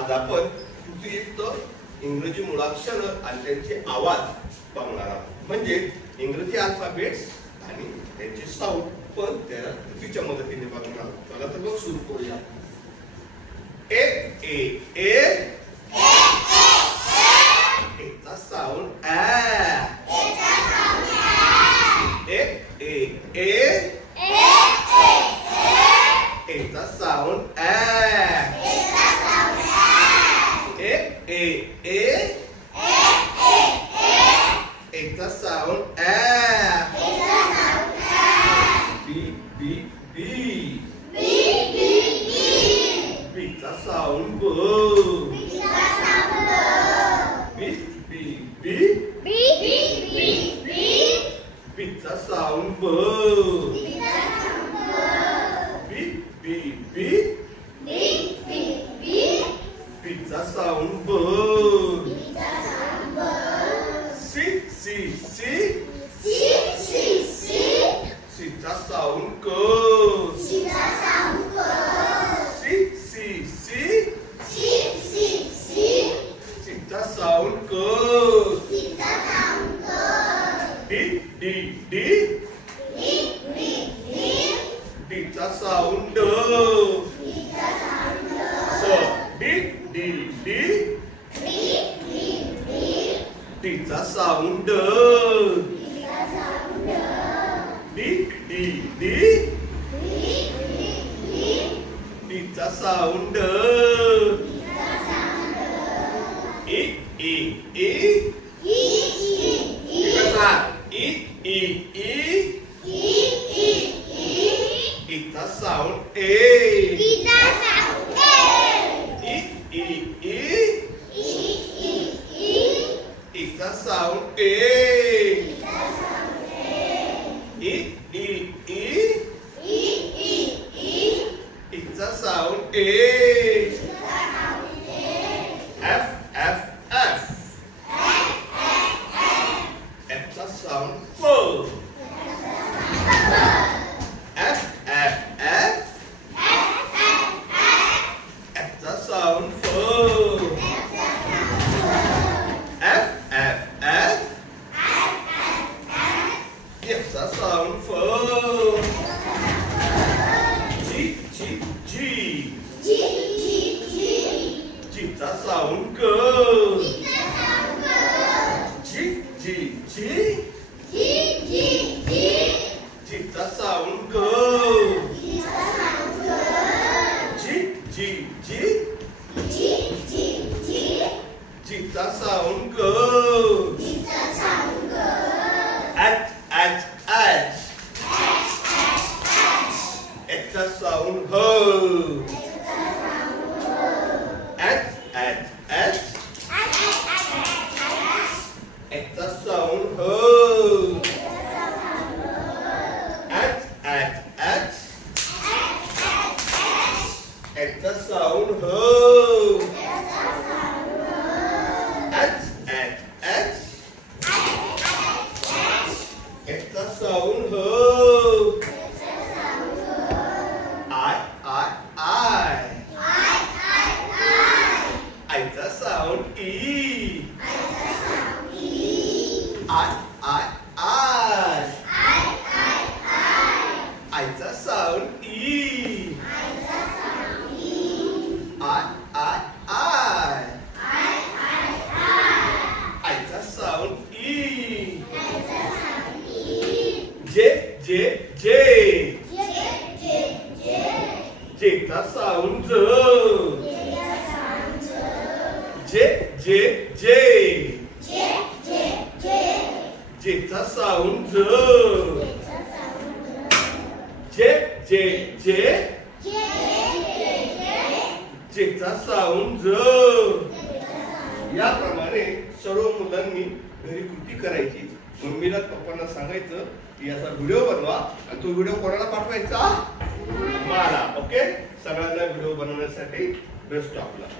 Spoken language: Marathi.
आज आपण कृतीयुक्त इंग्रजी मुळाक्षर आणि त्यांचे आवाज पाहणार आहोत. म्हणजे इंग्रजी अल्फाबेट्स आणि त्यांची साऊंड पण त्याला कृतीच्या मदतीने बघणार आहोत. चला तर मग सुरू करूया. ए ए ए चा साऊंड ए. ए ए ए चा साऊंड ए. ए ए ए चा साऊंड ए. बी बी बी बी चा साऊंड ब. बी बी बी बी चा साऊंड ब. बी बी बी बी चा साऊंड ब. सी सी सी सी चा साऊंड क. सी सी सी चा साऊंड क. डी डी डी डी चा साऊंड ड. डी डी डी डी चा साऊंड ड. डी डी डी डी चा साऊंड ड. ई ई ई चा साऊंड ए. चा साऊंड ए. चा sound A. F F F F चा साऊंड फ. एफ एफ एफ एफ चा साऊंड फ. एफ एफ एफ एफ चा साऊंड फ. जी जी जी जी चा साऊंड ग. जी जी जी जी चा साऊंड ग. जी जी जी चा साऊंड ग. एच एच एच एच चा साऊंड ह. एच एच एच एच चा साऊंड ह. एच एच एच एच चा साऊंड ह. एच एच एच एच चा साऊंड ह. आय आय आय आयचा साऊंड ई. आय आय आय आयचा साऊंड ई. आय आय आय आयचा साऊंड ई. जे जे जे जे चा साऊंड ज. जे जे जे जे चा साऊंड ज. जे जे जे जे चा साऊंड ज. याप्रमाणे सर्व मुलांनी घरी कृती करायची. मम्मीला पप्पांना सांगायचं की याचा व्हिडिओ बनवा आणि तो व्हिडिओ कोणाला पाठवायचा? मला. ओके. सगळ्यांना व्हिडिओ बनवण्यासाठी बेस्ट ऑफ लक.